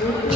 Hello.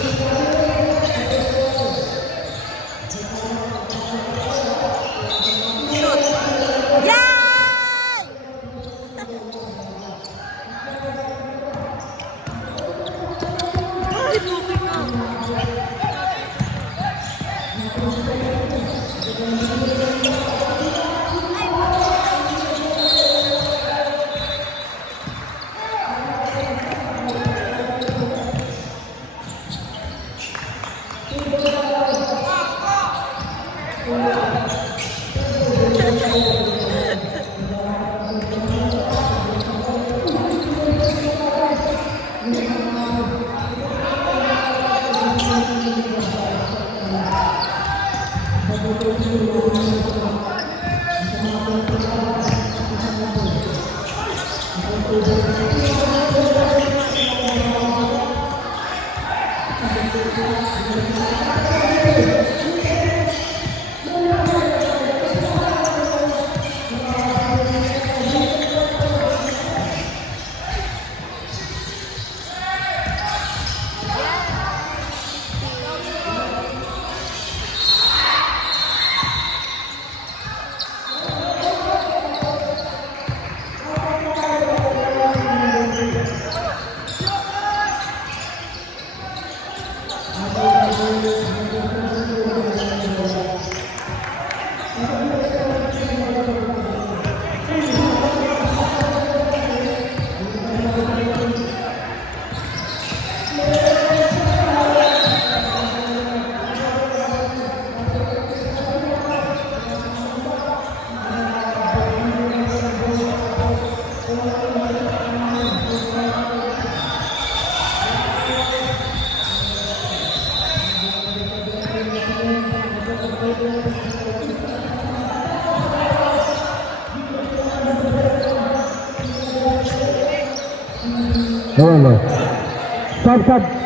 Stop.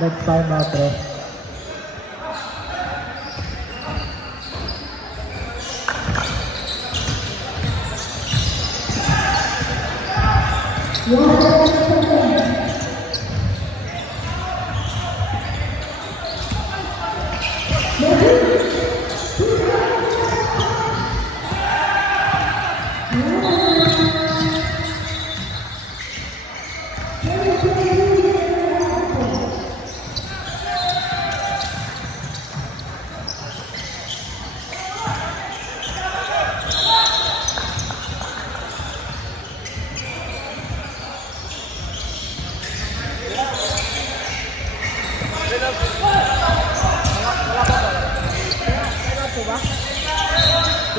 Next time after.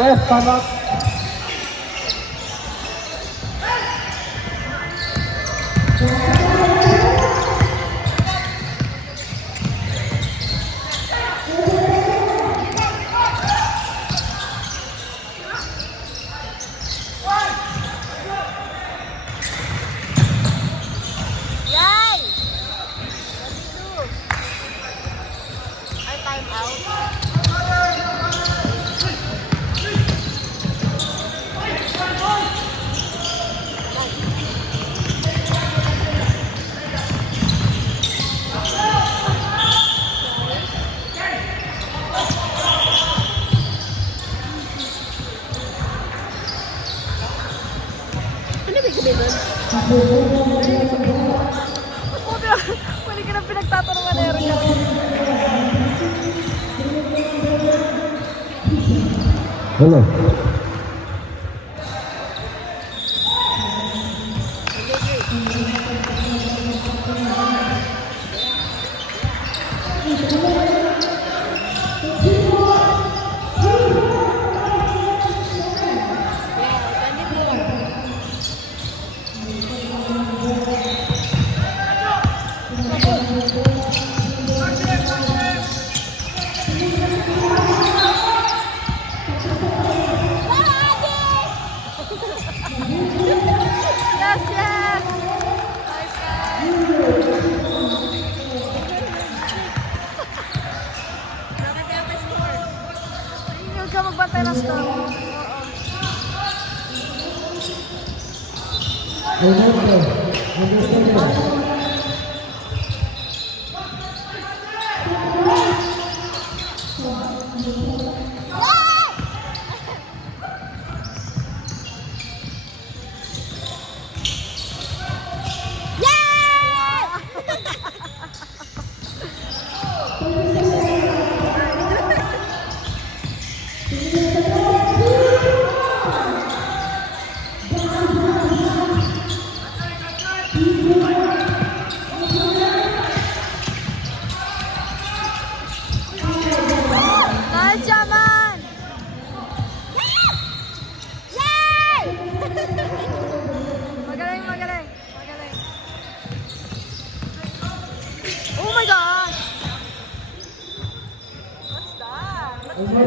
Yes, tama. Yay! Our time out. Ano ba sabihin? Mali ka na pinagtatanungan na Erika. Hello. Yes, yes! Nice guys! Bakit kaya may score? Huwag ka magbantay ng score. Oo. Sige,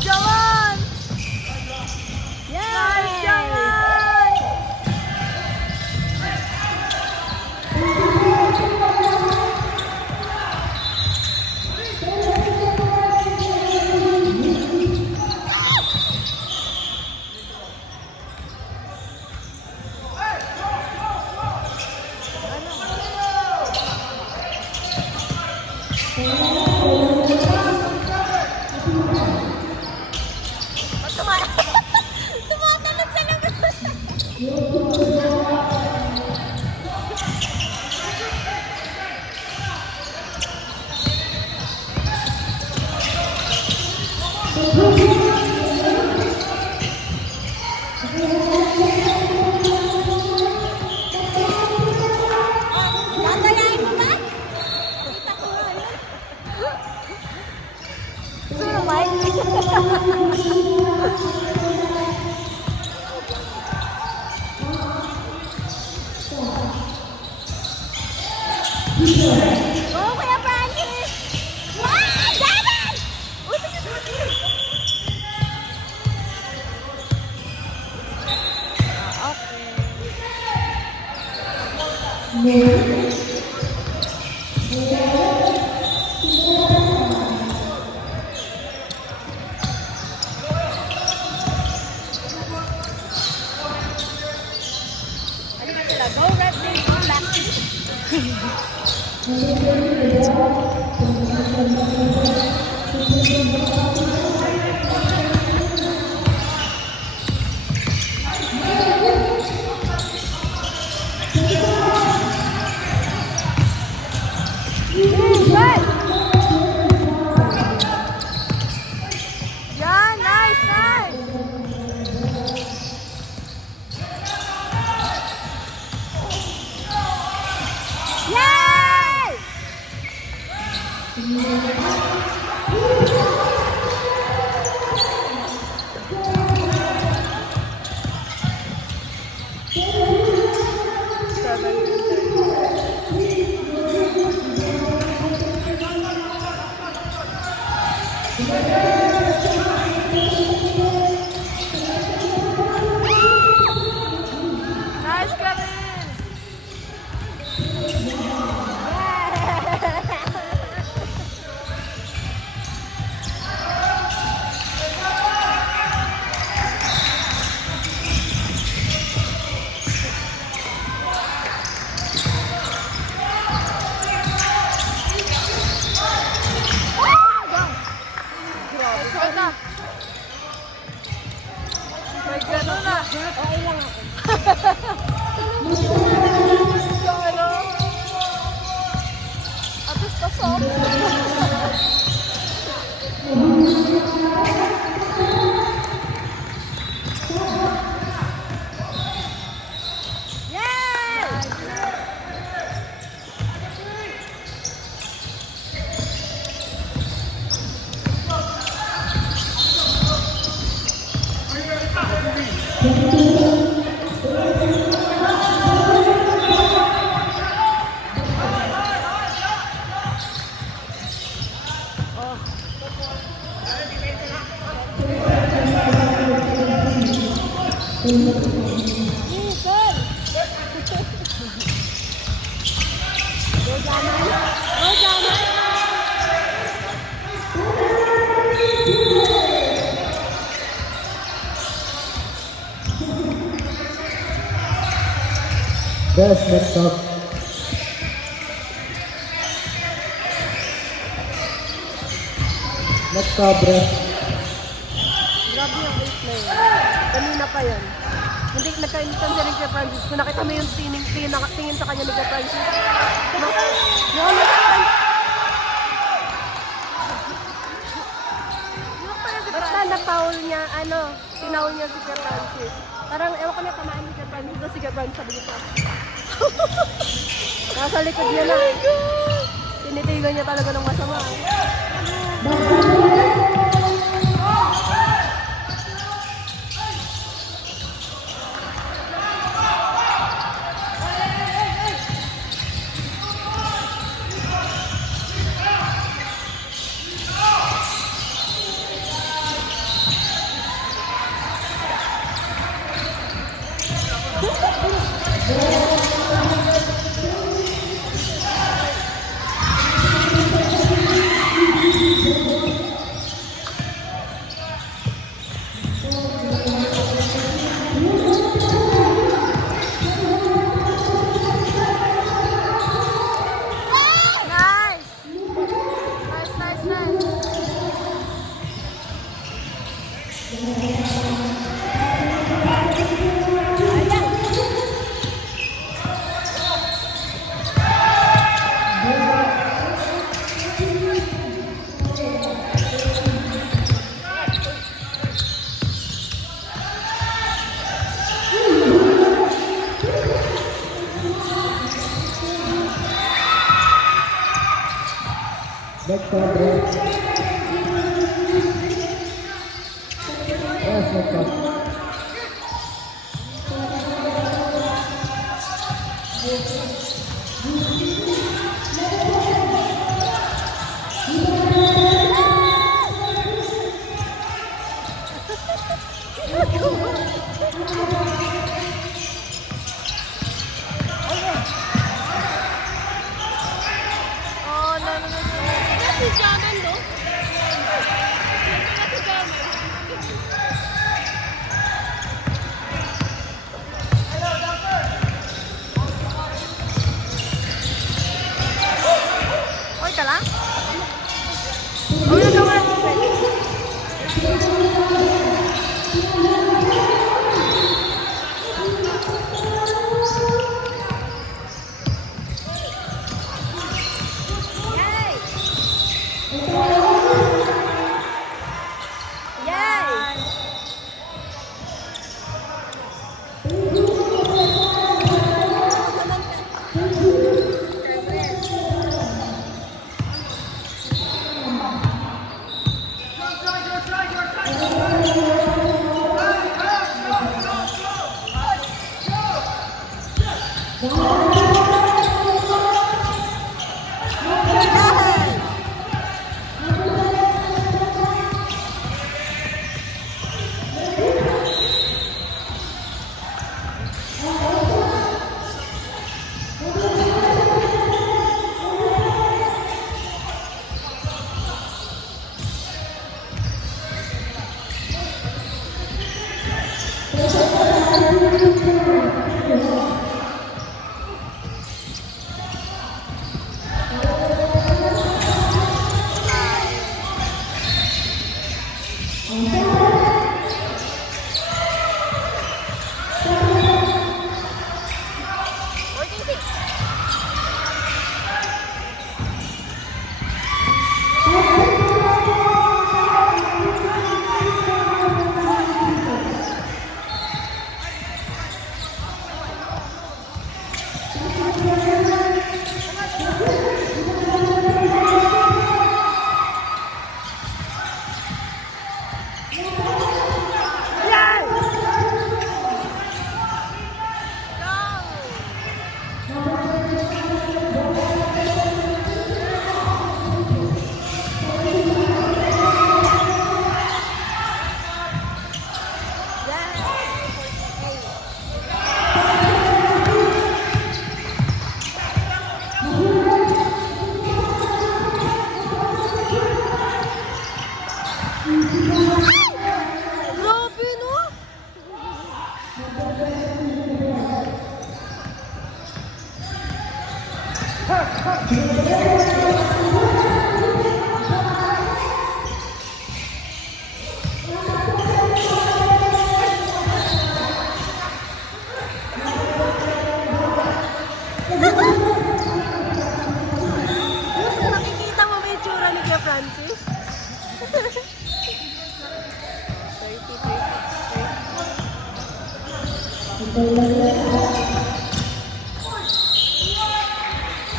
Jawan! Nice, Jawan! Tumatalon sa labas. Tatayain mo ba? Kita ko nga yun. Gusto mo na, Mike? Oh, Kuya Francis! Wow! David! Uy, sige, sige. Ano ba sila? Go Red Bulls, go Black. Yeah, nice, nice. Yay! Nice, Kevin! Ikaw na. May gano'n na. Okay lang ako. Ikaw ano? Atos pasok. Yes! Oh. Good. Go, Jana. Go, Jana. Best next up. Next up, ref. Grabe yung weight na yun. Kanina pa yun. Hindi nagka-intan siya rin kay Francis. Kung nakita mo yung tingin sa kanya ni kay Francis. Yung basta na-foul niya, tinaul niya si kay Francis. Parang ewan ko na tamaan si kay Francis. Ito si kay Francis sabi niya pa. Nasa likod niya na. Tinitigan niya talaga ng masama. Next up, ref. Yes, next up. Oh, no. Kasi Jaman, no? Kasi Jaman. Oy, ka lang? Huwag na ka wala po,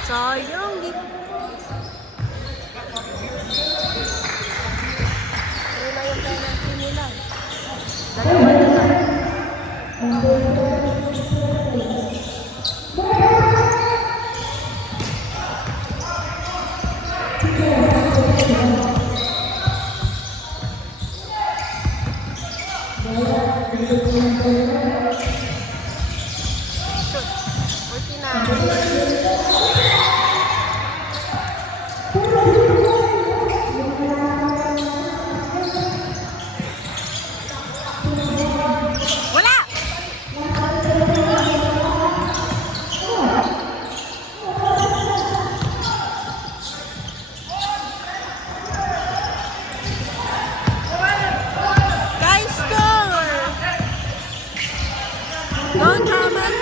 Sayang, di. Ano na yung penalty nila? Dalawa na lang. Shoot. 49. Wala! Guys, score! Don't comment!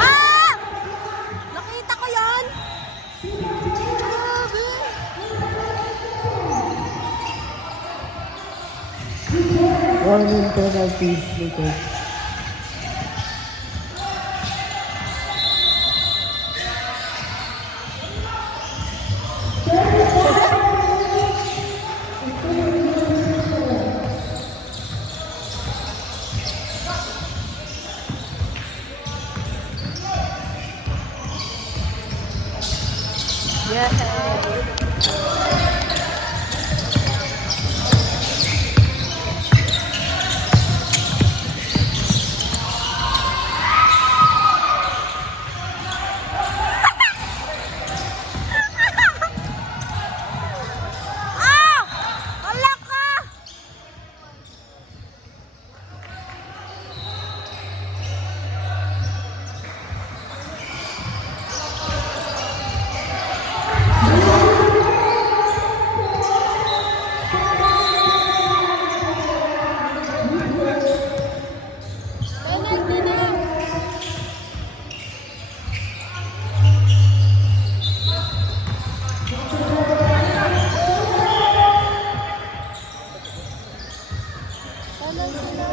Ah! Nakita ko yan! Grabe! Warning penalty, Lakers. Yeah. Ah! Wala ka! Penalty na! Penalty na!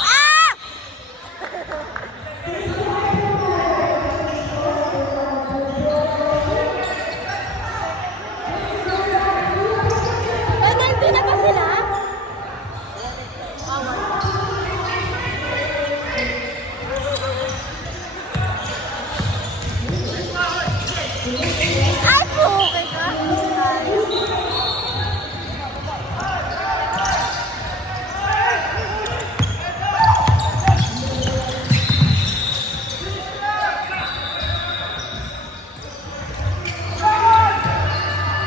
Ah! Penalty na ba sila? Ah, wala. Ay, puke ka!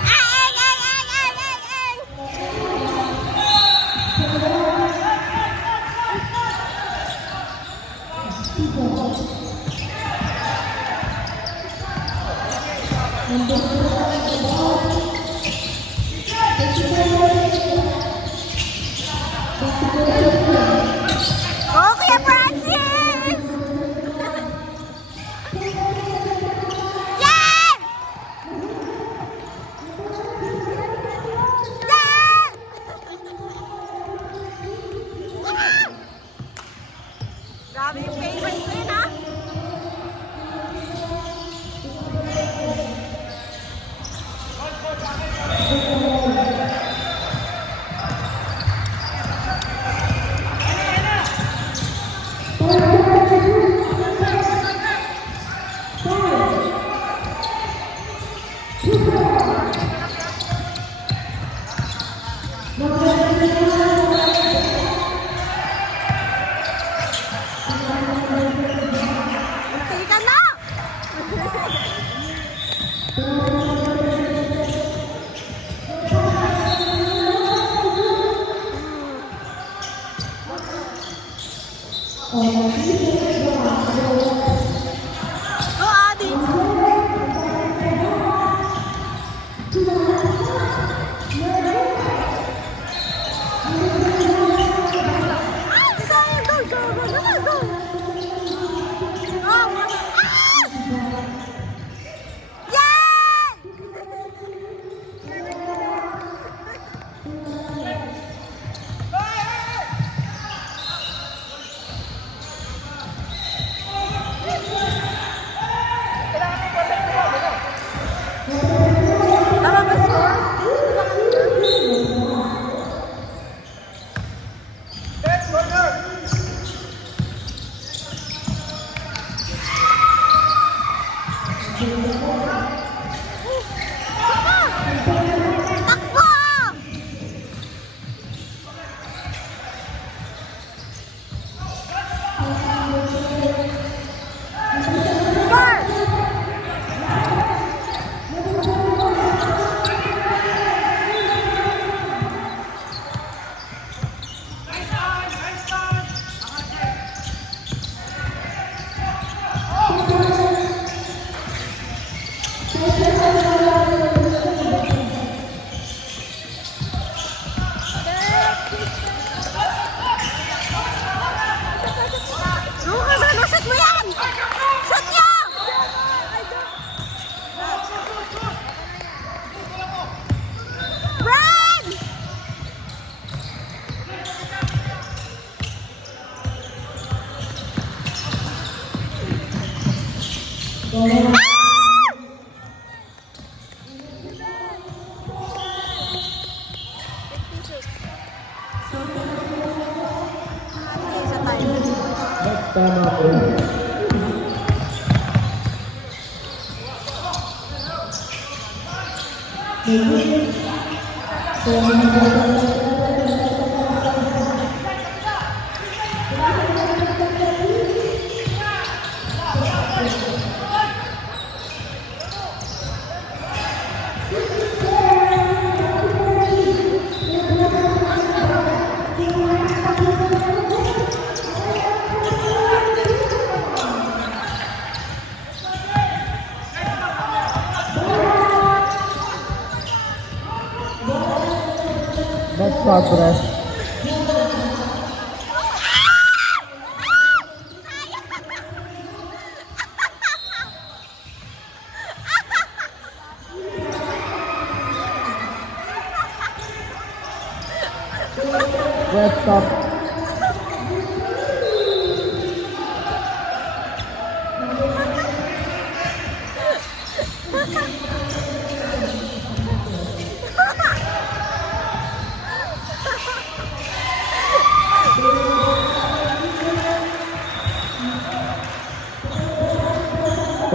Ay, ay, ay, ay, ay, ay! Okay, Francis! Yes! Yes! Ah! Grabe yung favorite ko yun, ah! Munti ka na! Go, Adi! Sa time. Tama po. Next progress. West stop.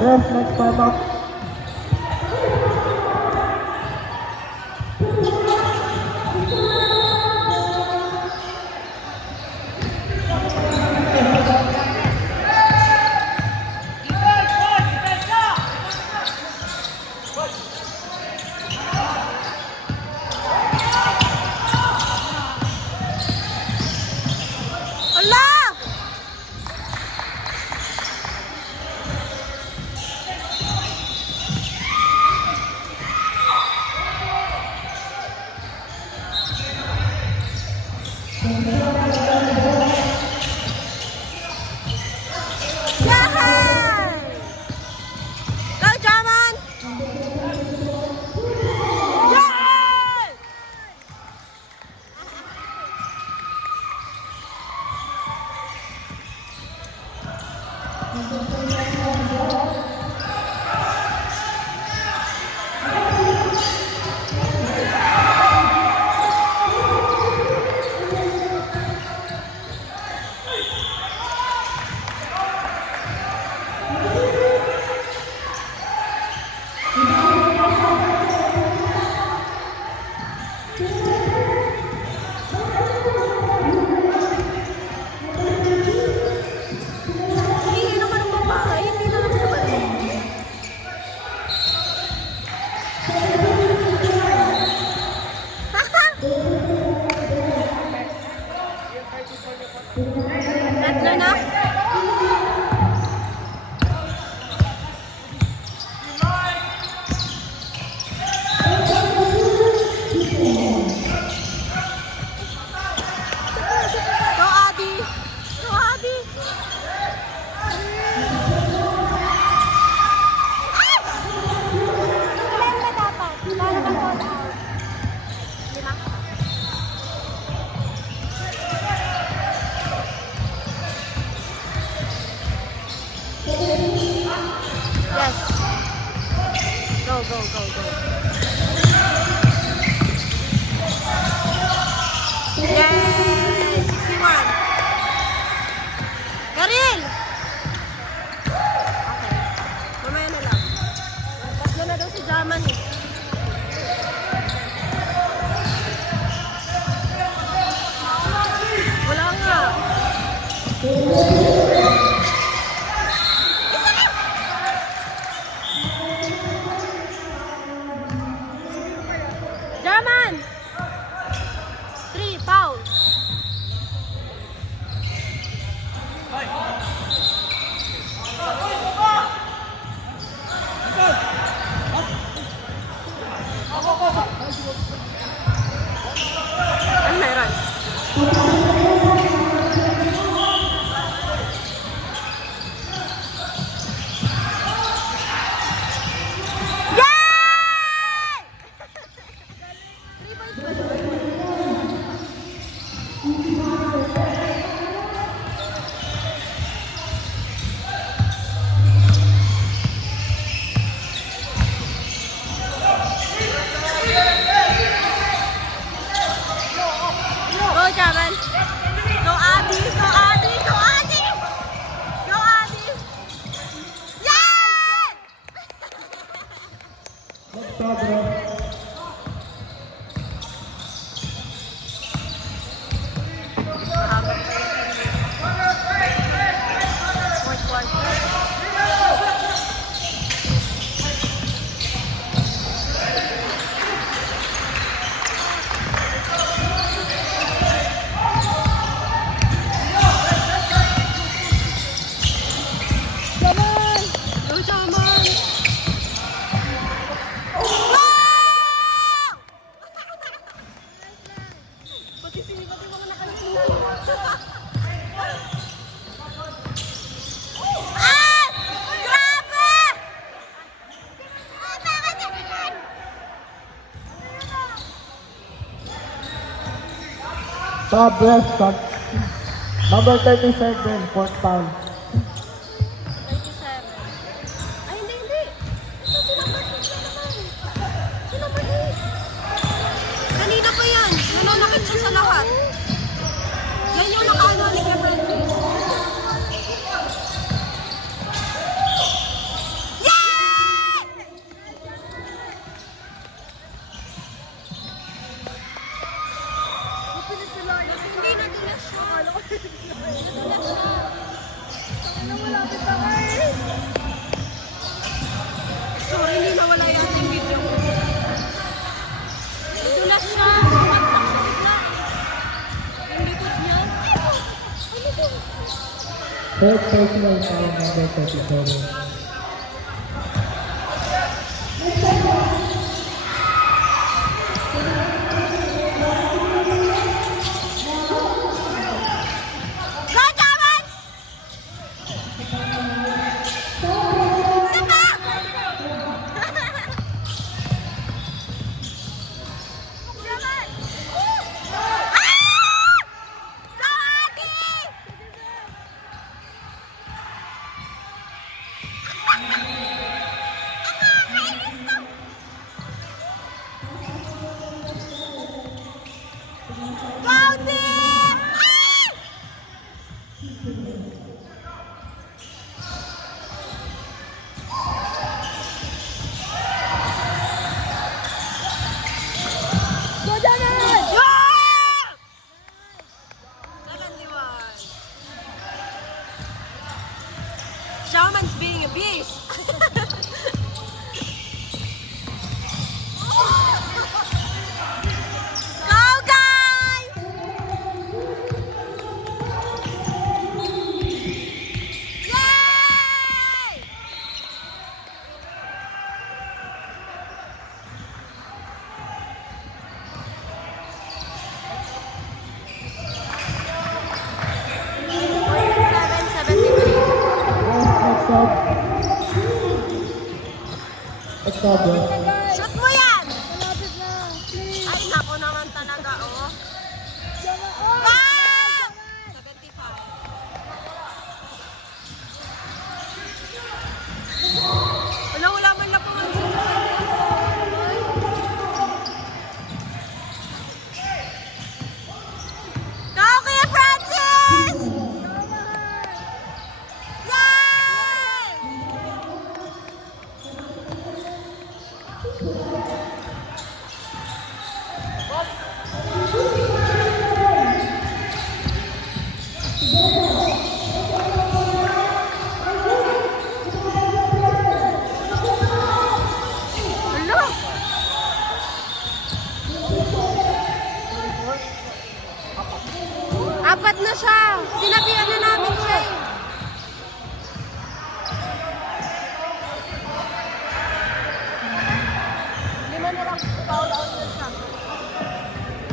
Ref, next time up. Ala! Yahay! Go, Jaman! Yay! Hindi naman ang babae, hindi na lang naman. Tatlo na? Go, Adi! Go, Adi! Ilan na dapat? Para mag-all out. Lima? Yes. Go, go, go, go. Yay! 61. Karil! Okay. Mamaya na lang. Tatlo na daw si Jaman eh. Wala nga. Jaman! 3, foul. Ano meron? Yay! 3 points ba doon? Fourth quarter. Go, Shaman! Pati sinipat yung mga nakalimutan. Top ref shot. Number 37, fourth foul. 37. Ay, hindi. Sila mali. Kanina pa yan. Nananakit siya sa lahat. Yan yung nakaano ni Francis. Hindi na nila siya. Sorry, hindi nawala yata yung video ko. Nadulas siya. Bumagsak sa bigla. Yung likod niya. Ano to? Third personal foul, number 37. Go, Jaman! Ano ba? Jaman! Kawati! Nakakainis to. Go, team! Go, Jaman! Go! 71. Shaman's being a beast. Go, guys! Yay! Next top ref. Shoot mo yan! Ay, naku naman talaga, oh. Wow! 75. Wala man lang kung ano. Go, Kuya Francis! Yay! Hello? Apat na siya. Sinabihan na namin siya eh. Lima na lang. Foul out na siya.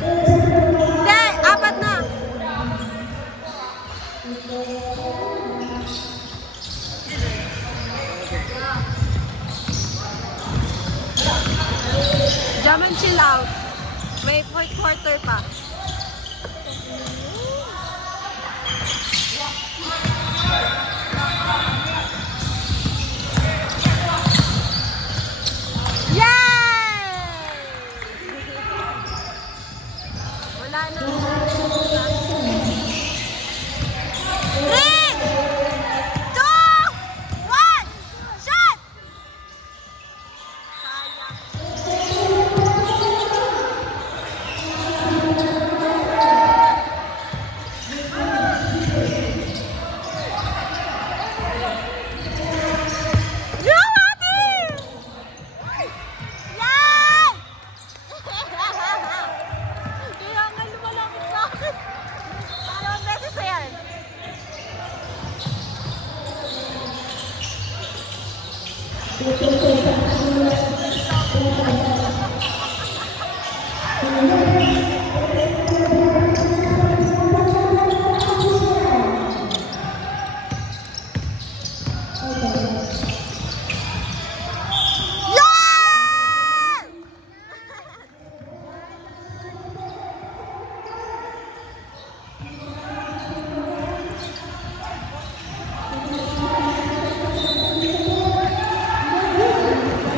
Hindi, apat na. Jaman, chill out. May fourth quarter pa. Wala na. 3, 2, 1, shot! Sayang.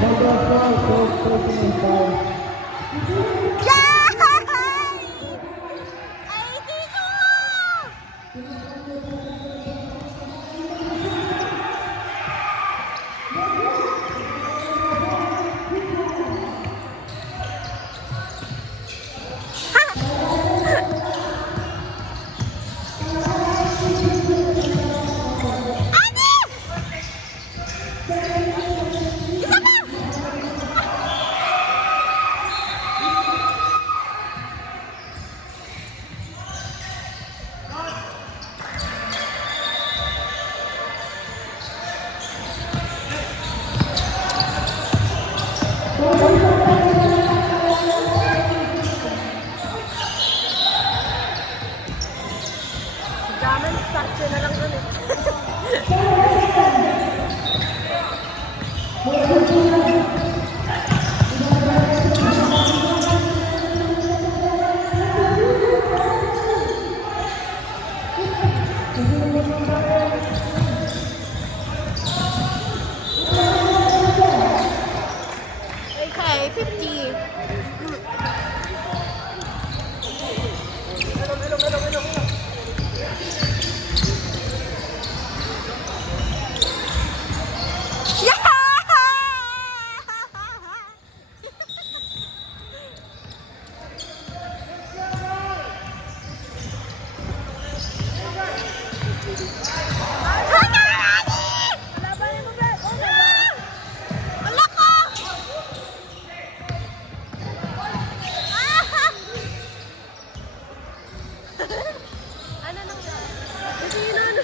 Number 4, gold personal foul. Gaman, structure na lang dun eh. Okay, 50. Ano nang kasi inaano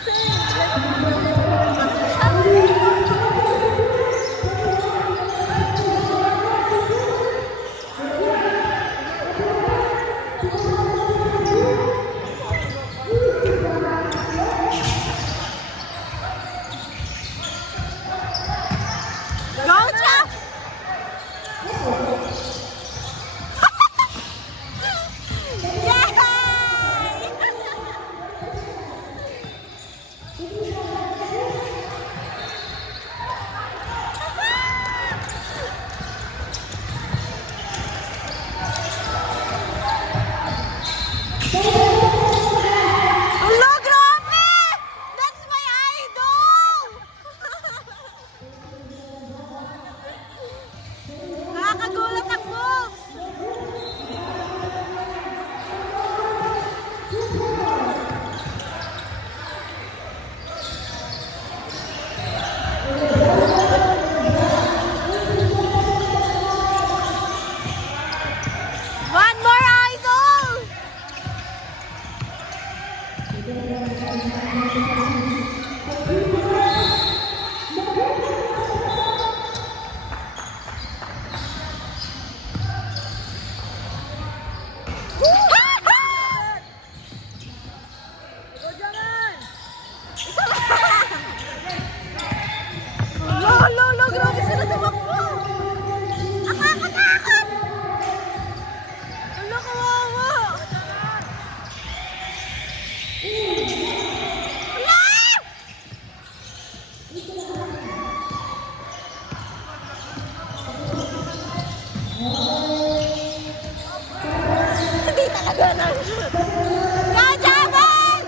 Hello, grabe! That's my idol! Nakakagulat ako! One more idol! Lo, grabe sila tumakbo! Nakakatakot! Ano, kawawa! Hindi talaga na. Go, Javan!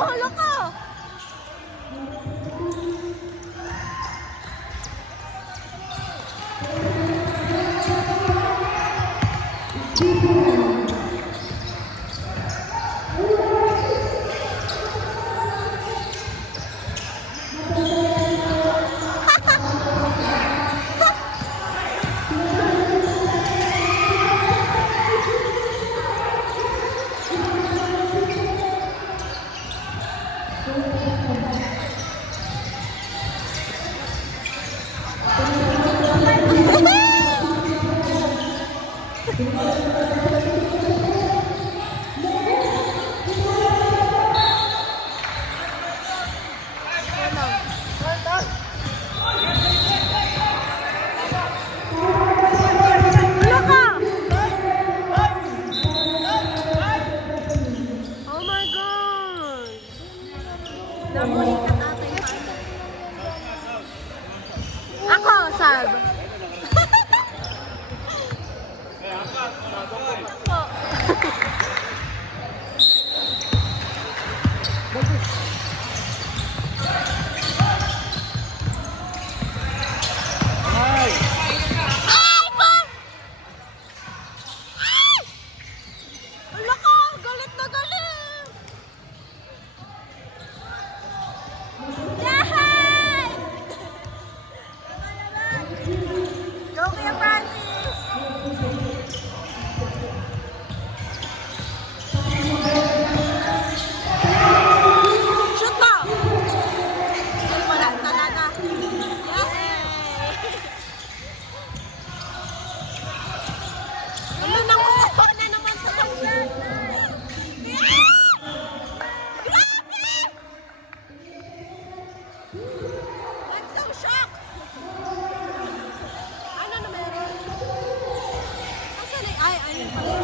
Halo ka! Namuli ka tatay pa. Ako, sab. Ako. Ay! Ay! Par! Ay! Wala ka! Galit na galit! Yahay! Go, Kuya Francis! Shoot mo! Ay, wala talaga. Yay! Ano nang upo na naman sa pagkat? Grabe! I'm so shocked! Ano na meron? Asan ay? Ay, ayun pala.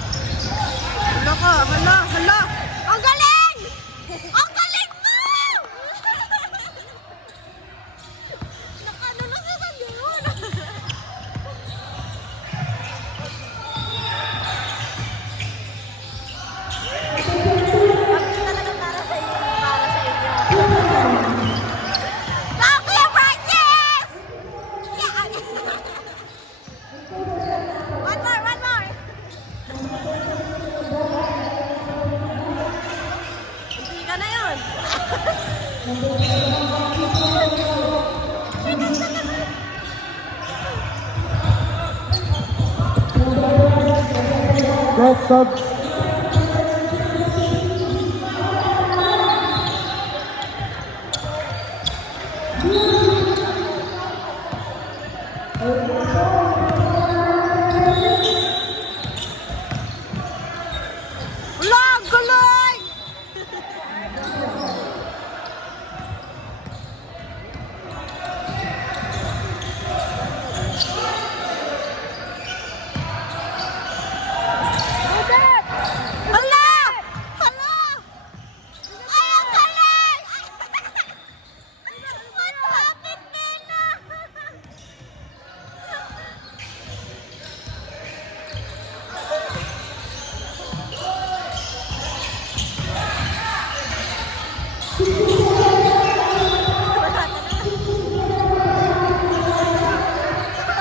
Hala ka, hala, hala! Ang galing! Ang galing mo! Nakano lang sa sandiyon. Talaga para sa inyo, para sa inyo. Go, Kuya Francis! Yeah! One more, one more! Hindi ka na yun. Red sub. Wala, ang galing! Hala! Hala! Ay, ang galing! What happened, Bella? Wala talaga.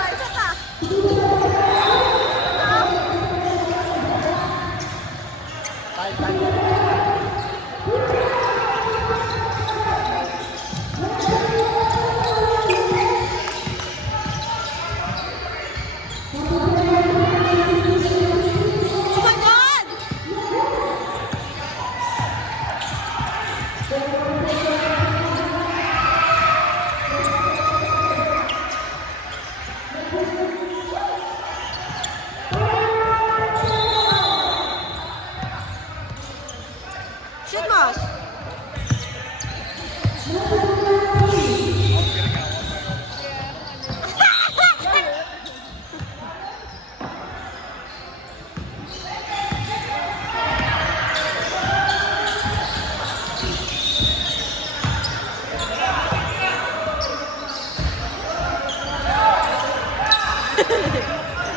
Isa pa. Oh my God! Shoot mo!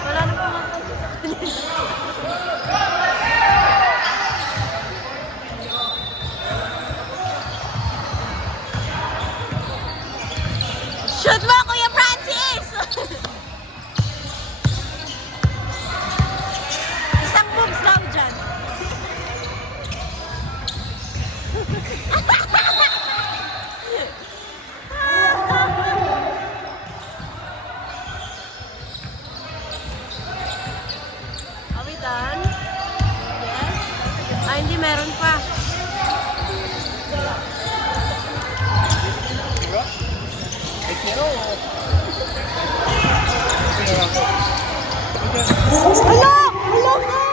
Wala na pa Shoot mo, Kuya Francis! Isang boobs lang dyan. Are we done? Yes? Ah, hindi, meron pa. Ay, pero... Hala! Hala ka!